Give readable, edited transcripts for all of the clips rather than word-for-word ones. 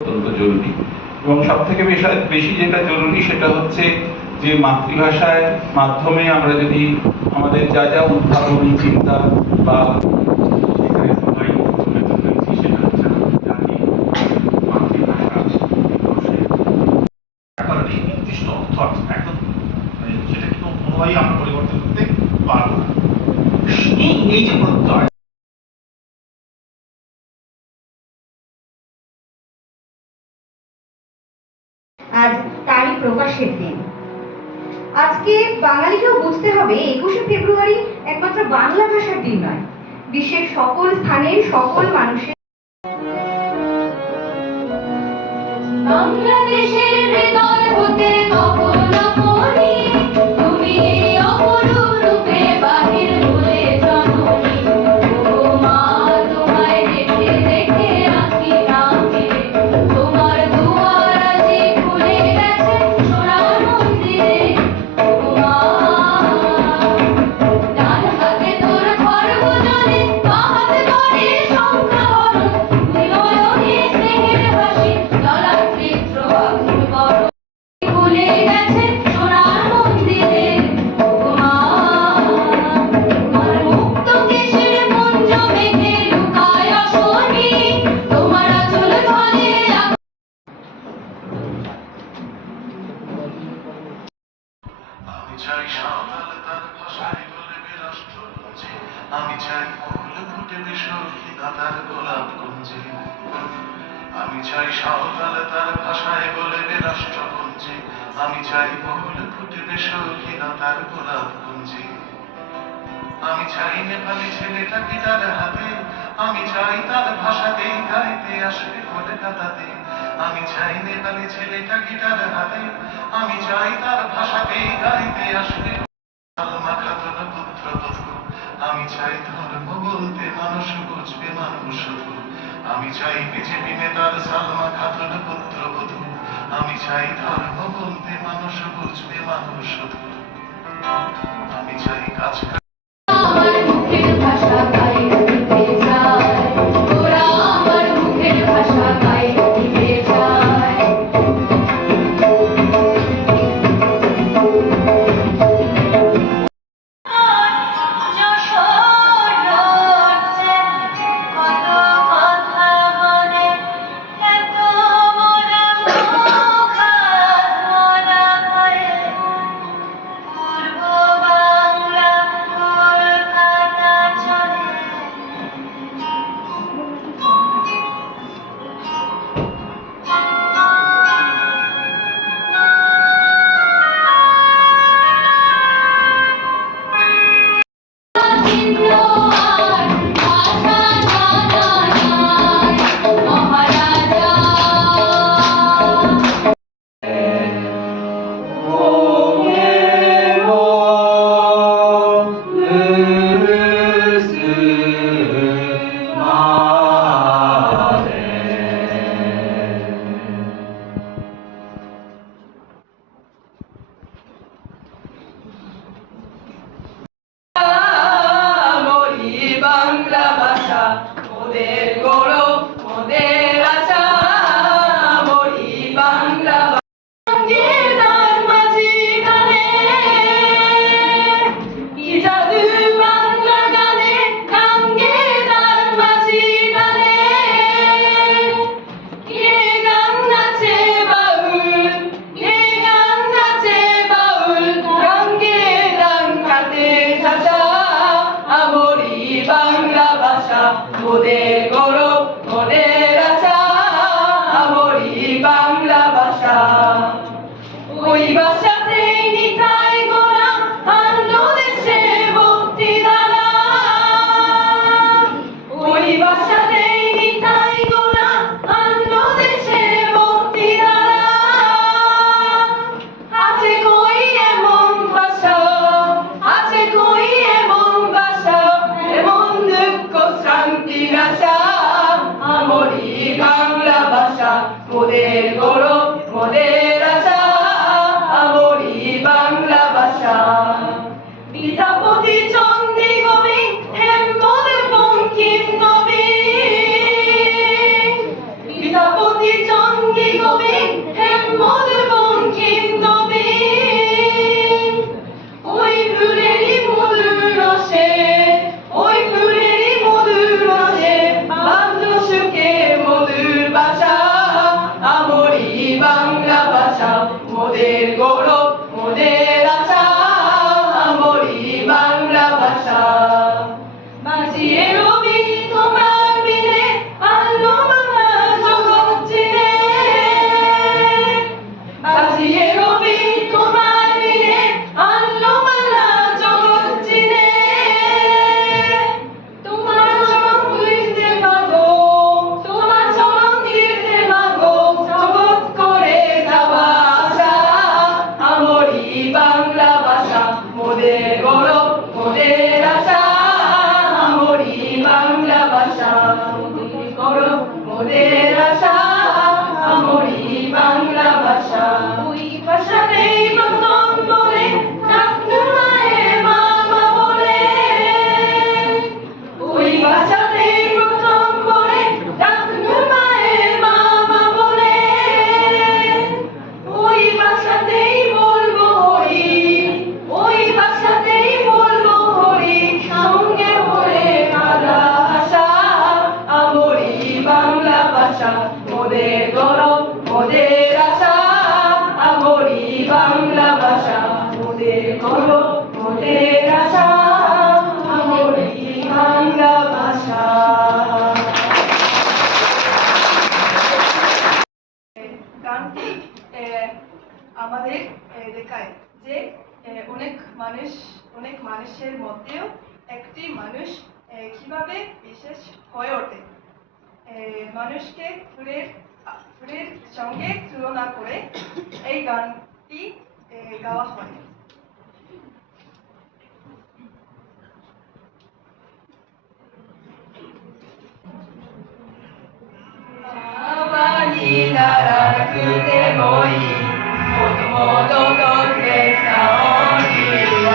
অত্যন্ত জরুরি। এবং সব থেকে বেশি যেটা জরুরি সেটা হচ্ছে যে মাতৃভাষার মাধ্যমে আমরা যদি আমাদের যা যা উদ্ভাবনী চিন্তা বা নির্দিষ্ট অর্থ আছে একদম, সেটা কিন্তু কোনোভাবেই আমরা পরিবর্তন করতে পারবো না। এই যে প্রত্যয়, আজ তারই প্রকাশের দিন। আজকে বাঙালিকেও বুঝতে হবে 21শে ফেব্রুয়ারি একমাত্র বাংলা ভাষার দিন নয়, বিশ্বের সকল স্থানের সকল মানুষের বাংলাদেশের হৃদয় হতে কখনো পড়ি তুমি অপরূপ রূপে বাহির হলে জননী। ও মা তোমায় দেখে দেখে আঁখি নামে, তোমার দুয়ার আজি খুলে গেছে সোনার মন্দিরে। ও মা ডান হাতে তোর খড়গজনে, বাঁ হাতে করে শঙ্খহরণ, দুই নয়নে স্নেহের হাসি জলাকৃত্র আগুন বরণ, খুলে গেছে সোনার মন্দিরে। ও মা তোমার মুক্ত কেশের মঞ্জ মেঘে লুকায় অশনি, তোমার আঁচল ধরে আমি চাই সাঁওতাল তার ভাষায় বলবে রাষ্ট্রপুঞ্জে, আমি চাই ফুল ফুটবে শৌখিনতার গোলাপ কুঞ্জে। আমি চাই সাঁওতাল তার ভাষায় বলবে রাষ্ট্রপুঞ্জে, আমি চাই ফুল ফুটবে শৌখিনতার গোলাপ কুঞ্জে। আমি চাই নেপালি ছেলেটা গিটার হাতে, আমি চাই তার ভাষাতেই গাইতে আসবে কলকাতাতে। আমি চাই নেপালি ছেলেটা গিটার হাতে, আমি চাই তার ভাষাতেই গাইতে আসবে সালমা খাতুন পুত্রবধূ। আমি চাই ধর্ম বলতে মানুষ বুঝবে মানুষ শুধু, আমি চাই বিজেপি নেতার সালমা খাতুন পুত্রবধূ। আমি চাই ধর্ম বলতে মানুষ বুঝবে মানুষ শুধু, আমি চাই কাজ আমার মুখের ভাষা গাইতে চায়, ওরা আমার মুখের ভাষা গাইতে চায়। যশোর রোডে কত কথা বলে, এত মোরা মুখাত মনা হয়। পূর্ব বাংলা কলকাতা চলে, চিহ্ন আর ভাষা জানা নাই মহারাজা। মরি বাংলা ভাষা মোদের গৌরব মোদের আশা, মরি বাংলা গান মাঝি গানে, কি জাদু বাংলা গানে গাঙ্গে গান মাঝি গানে। কে গান নাচে বাউল, কে গান নাচে বাউল, গাঙ্গে গান কাটে ভাষা, আমরি বাংলা ভাষা মোদের গৌরব মোদের আশা, আমরি বাংলা ভাষা। ওই ভাষাতেই নিতাই গোরা আনলো দেশে ভক্তি দ্বারা, ওই ভাষাতেই নিতাই গোরা আনলো দেশে ভক্তি দ্বারা। আছে কই এমন ভাষা, আছে কই এমন ভাষা, এমন দুঃখ শান্তির আশা, আমরি বাংলা ভাষা মোদের গৌরব মোদের আশা, আমরি বাংলা ভাষা। বিদ্যাপতি চন্ডী কবি হেমদের বঙ্কিম কবি, বিদ্যাপতি চন্ডী সঙ্গী কবি হেমমদ বঙ্কিমনবীন ওই ফুলেরই মধুর রসে ওই ফুলেরই মধুর রসে বাঁধল সুখে মধুর বাসা আমরি বাংলা ভাষা মোদের গৌরব মোদের আশা আমরি বাংলা ভাষা বাজিয়ে রবি তোমার বিনে আলো বাংলা জগৎ চিনে বাজিয়ে রবি তোমার বিনে আলো বাংলা জগৎ চিনে তোমার চরণ কীর্তে মাগো তোমার চরণ কীর্তে মাগো জগৎ করে যাওয়া আশা আমরি বাংলা ভাষা মোদের গৌরব মোদের আশা আমরি বাংলা ভাষা মোদের গৌরব মোদের আশা আমরি বাংলা ভাষা ওই ভাষাতেই প্রথম বলে ডাকনু মায়ের মামা বলে ওই ভাষাতেই প্রথম বলে ডাকনু মায়ের মামা বলে ওই ভাষাতেই বলবো হরি ওই ভাষাতেই বলবো হরি সঙ্গে বলে কাদা ভাষা আমরি বাংলা ভাষা মোদের গৌরব মোদের আশা আমরি বাংলা ভাষা মোদের গৌরব মোদের আশা আমরি বাংলা ভাষা গানটি আমাদের দেখায় যে অনেক মানুষের মধ্যেও একটি মানুষ কিভাবে বিশেষ হয়ে ওঠে মানুষকে ফুলের সঙ্গে তুলনা করে এই গানটি গাওয়া হয় বাবাにならなくてもいいもともととけさおには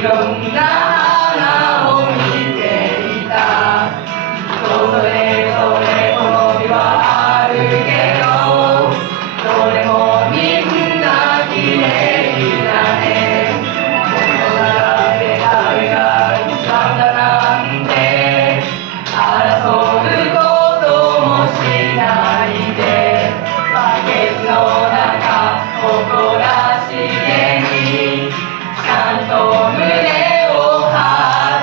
いろんな花を見ていたそれぞれ好みはあるけどどれもみんな綺麗だねこの中で誰が一番だなんて争うこともしないでバケツの中誇らしげにちゃんと胸を張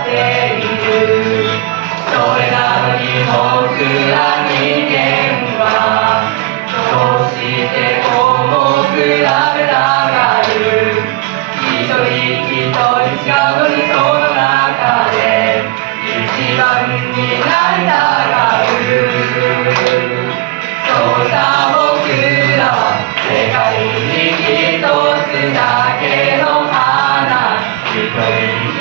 っているそれなのに僕ら人間はどうしてこう比べたがる一人一人違うのにその中で一番になりたがるそうさ僕らは世界に一つだけの花一人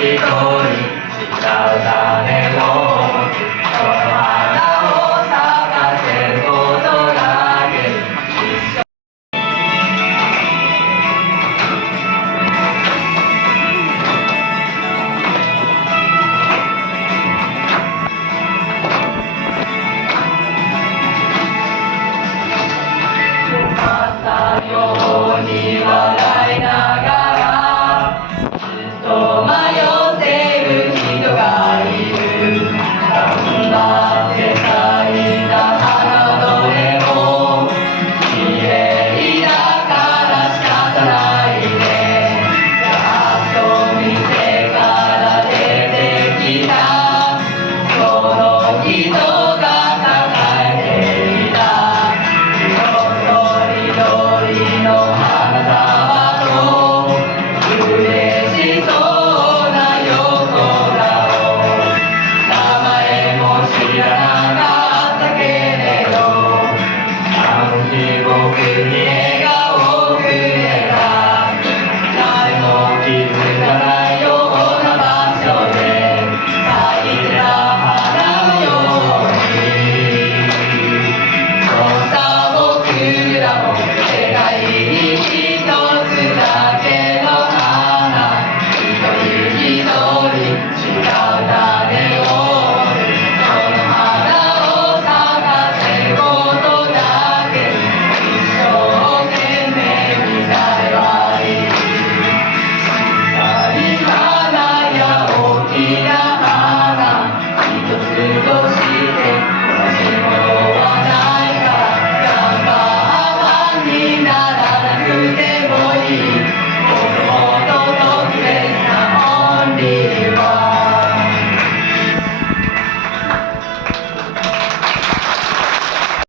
一人違う種を持つその花を咲かせることだけ一緒またように笑いながらずっと迷ってる人がいる頑張って咲いた花どれも綺麗だから仕方ないねやっと店から出てきたその人が抱えていた色とりどりの花束と嬉しそうな横顔名前も知らなかったけれどあの日僕に笑顔をくれた誰も気づかないような場所で咲いてた花のようにそうさ僕らも